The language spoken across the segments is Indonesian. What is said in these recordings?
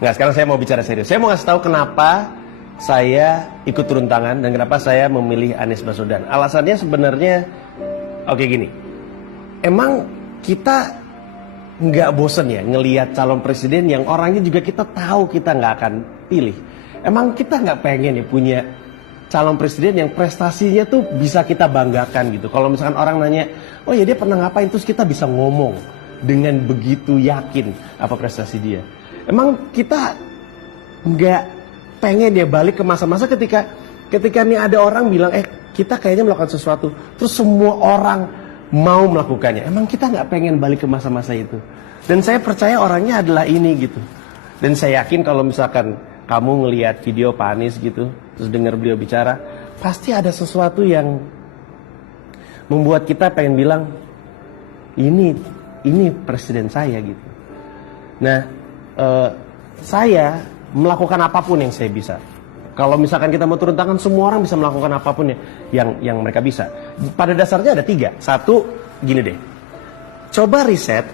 Nggak, sekarang saya mau bicara serius. Saya mau ngasih tahu kenapa saya ikut turun tangan dan kenapa saya memilih Anies Baswedan. Alasannya sebenarnya, oke gini. Emang kita nggak bosen ya ngelihat calon presiden yang orangnya juga kita tahu kita nggak akan pilih. Emang kita nggak pengen ya punya calon presiden yang prestasinya tuh bisa kita banggakan gitu. Kalau misalkan orang nanya, oh ya dia pernah ngapain, terus kita bisa ngomong dengan begitu yakin apa prestasi dia. Emang kita nggak pengen dia balik ke masa-masa ketika nih ada orang bilang, kita kayaknya melakukan sesuatu, terus semua orang mau melakukannya. Emang kita nggak pengen balik ke masa-masa itu? Dan saya percaya orangnya adalah ini gitu. Dan saya yakin kalau misalkan kamu ngelihat video Pak Anies gitu, terus dengar beliau bicara, pasti ada sesuatu yang membuat kita pengen bilang, ini presiden saya gitu. Nah, saya melakukan apapun yang saya bisa. Kalau misalkan kita mau turun tangan, semua orang bisa melakukan apapun yang mereka bisa. Pada dasarnya ada 3. Satu, gini deh, coba riset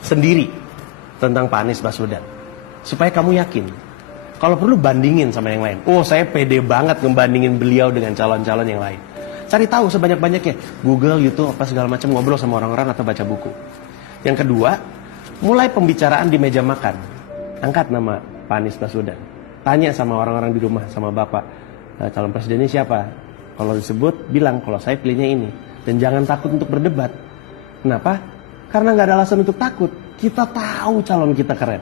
sendiri tentang Pak Anies Baswedan, supaya kamu yakin. Kalau perlu bandingin sama yang lain. Oh, saya pede banget ngebandingin beliau dengan calon-calon yang lain. Cari tahu sebanyak-banyaknya, Google, YouTube, apa segala macam, ngobrol sama orang-orang atau baca buku. Yang kedua, mulai pembicaraan di meja makan. Angkat nama Pak Anies Baswedan. Tanya sama orang-orang di rumah, sama bapak, calon presidennya siapa? Kalau disebut, bilang kalau saya pilihnya ini. Dan jangan takut untuk berdebat. Kenapa? Karena nggak ada alasan untuk takut. Kita tahu calon kita keren.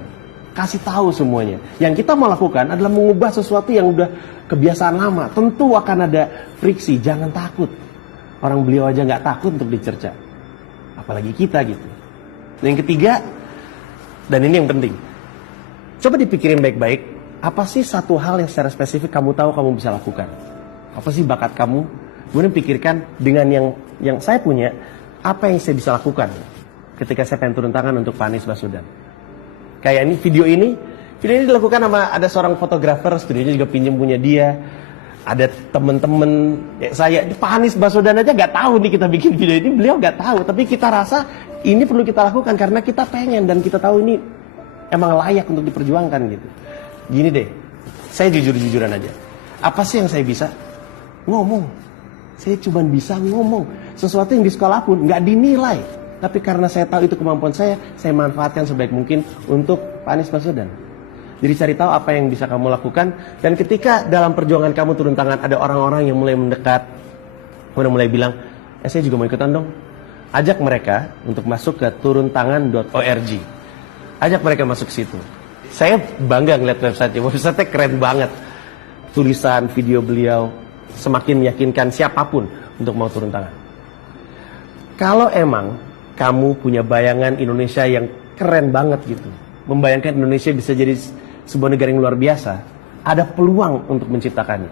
Kasih tahu semuanya. Yang kita mau lakukan adalah mengubah sesuatu yang udah kebiasaan lama. Tentu akan ada friksi. Jangan takut. Orang beliau aja nggak takut untuk dicerca. Apalagi kita gitu. Dan yang ketiga, dan ini yang penting, coba dipikirin baik-baik, apa sih satu hal yang secara spesifik kamu tahu kamu bisa lakukan? Apa sih bakat kamu? Kemudian pikirkan dengan yang saya punya, apa yang saya bisa lakukan ketika saya pengen turun tangan untuk Pak Anies Baswedan. Kayak ini, video ini dilakukan sama ada seorang fotografer, studionya juga pinjam punya dia. Ada temen-temen saya, Pak Anies Baswedan aja nggak tahu nih kita bikin video ini, beliau nggak tahu. Tapi kita rasa ini perlu kita lakukan karena kita pengen dan kita tahu ini emang layak untuk diperjuangkan gitu. Gini deh, saya jujur-jujuran aja. Apa sih yang saya bisa? Ngomong. Saya cuma bisa ngomong. Sesuatu yang di sekolah pun nggak dinilai. Tapi karena saya tahu itu kemampuan saya manfaatkan sebaik mungkin untuk Pak Anies Baswedan. Jadi cari tahu apa yang bisa kamu lakukan. Dan ketika dalam perjuangan kamu turun tangan, ada orang-orang yang mulai mendekat, kemudian mulai bilang, saya juga mau ikutan dong. Ajak mereka untuk masuk ke turuntangan.org. Ajak mereka masuk ke situ. Saya bangga ngeliat website-nya. Website-nya keren banget. Tulisan, video beliau semakin meyakinkan siapapun untuk mau turun tangan. Kalau emang kamu punya bayangan Indonesia yang keren banget gitu, membayangkan Indonesia bisa jadi sebuah negara yang luar biasa, ada peluang untuk menciptakannya.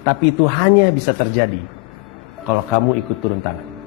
Tapi itu hanya bisa terjadi kalau kamu ikut turun tangan.